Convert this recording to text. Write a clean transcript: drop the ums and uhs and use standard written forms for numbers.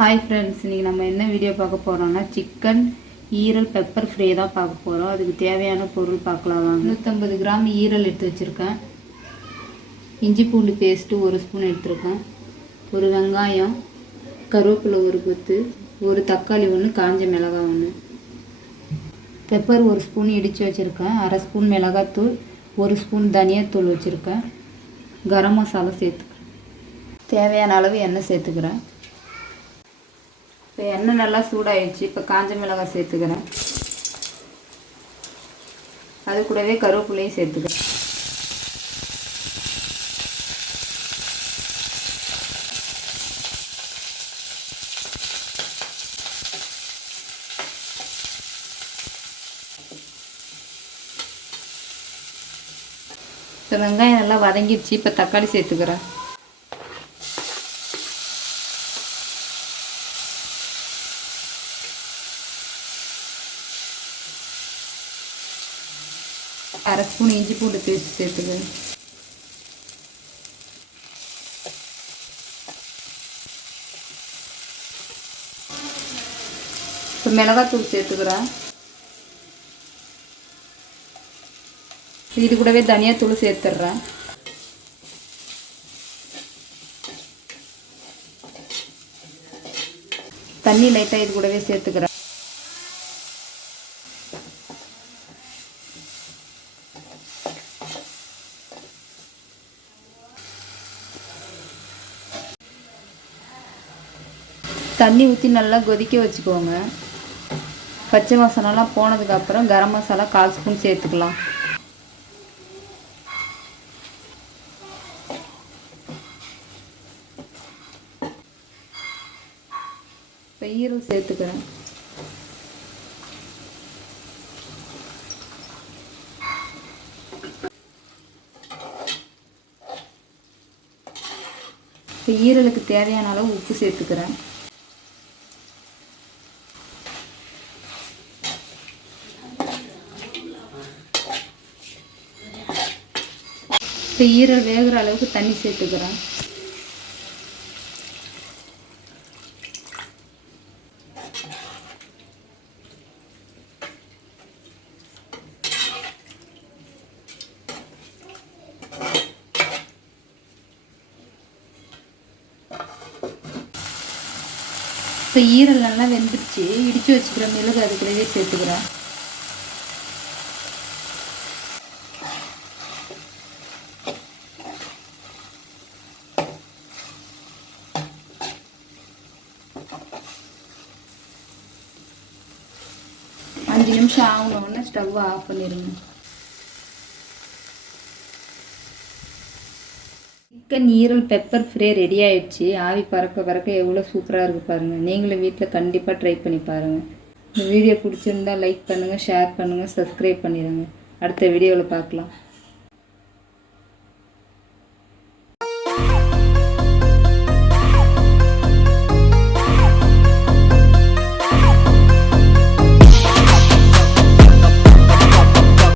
Hi friends, இன்றைக்கி நம்ம என்ன வீடியோ பார்க்க போகிறோம்னா சிக்கன் ஈரல் பெப்பர் ஃப்ரை தான் பார்க்க போகிறோம். அதுக்கு தேவையான பொருள் பார்க்கலாம் வாங்க. 150 கிராம் ஈரல் எடுத்து வச்சுருக்கேன். இஞ்சி பூண்டு பேஸ்ட்டு 1 ஸ்பூன் எடுத்துருக்கேன். ஒரு வெங்காயம், கருவேப்பிலை ஒரு கொத்து, ஒரு தக்காளி ஒன்று, காஞ்ச மிளகாய் ஒன்று. பெப்பர் 1 ஸ்பூன் இடித்து வச்சுருக்கேன். அரை ஸ்பூன் மிளகாத்தூள், 1 ஸ்பூன் தனியாத்தூள் வச்சுருக்கேன். கரம் மசாலா சேர்த்துக்கிறேன். தேவையான அளவு எண்ணெய் சேர்த்துக்கிறேன். இப்போ எண்ணெய் நல்லா சூடாயிடுச்சு. இப்போ காஞ்ச மிளகாய் சேர்த்துக்கிறேன். அது கூடவே கருவேப்பிலையும் சேர்த்துக்கிறேன். இப்போ வெங்காயம் நல்லா வதங்கிடுச்சு. இப்போ தக்காளி சேர்த்துக்கிறேன். அரை ஸ்பூன் இஞ்சி பூண்டு பேஸ்ட் சேர்த்துக்கிறேன். இப்போ மிளகாத்தூள் சேர்த்துக்கிறேன். இது கூடவே தனியாத்தூள் சேர்த்துட்றேன். தண்ணி லைட்டாக இது கூடவே சேர்த்துக்கிறேன். தண்ணி ஊற்றி நல்லா கொதிக்க வச்சுக்கோங்க. பச்சை வாசனைலாம் போனதுக்கப்புறம் கரம் மசாலா 1/4 ஸ்பூன் சேர்த்துக்கலாம். இப்போ ஈரல் சேர்த்துக்கிறேன். இப்போ ஈரலுக்கு தேவையான அளவு உப்பு சேர்த்துக்கிறேன். இப்போ ஈரல் வேகிற அளவுக்கு தண்ணி சேர்த்துக்கிறேன். இப்போ ஈரல் நல்லா வெந்துடுச்சு. இடித்து வச்சுக்கிற மிளகு அது கூடவே சேர்த்துக்கிறேன். அஞ்சு நிமிஷம் ஆகணுன்னு ஸ்டவ்வை ஆஃப் பண்ணிடுங்க. சிக்கன் ஈரல் பெப்பர் ஃப்ரை ரெடி ஆகிடுச்சு. ஆவி பறக்க பறக்க எவ்வளோ சூப்பராக இருக்குது பாருங்கள். நீங்களும் வீட்டில் கண்டிப்பாக ட்ரை பண்ணி பாருங்கள். இந்த வீடியோ பிடிச்சிருந்தால் லைக் பண்ணுங்கள், ஷேர் பண்ணுங்கள், சப்ஸ்கிரைப் பண்ணிடுங்க. அடுத்த வீடியோவில் பார்க்கலாம்.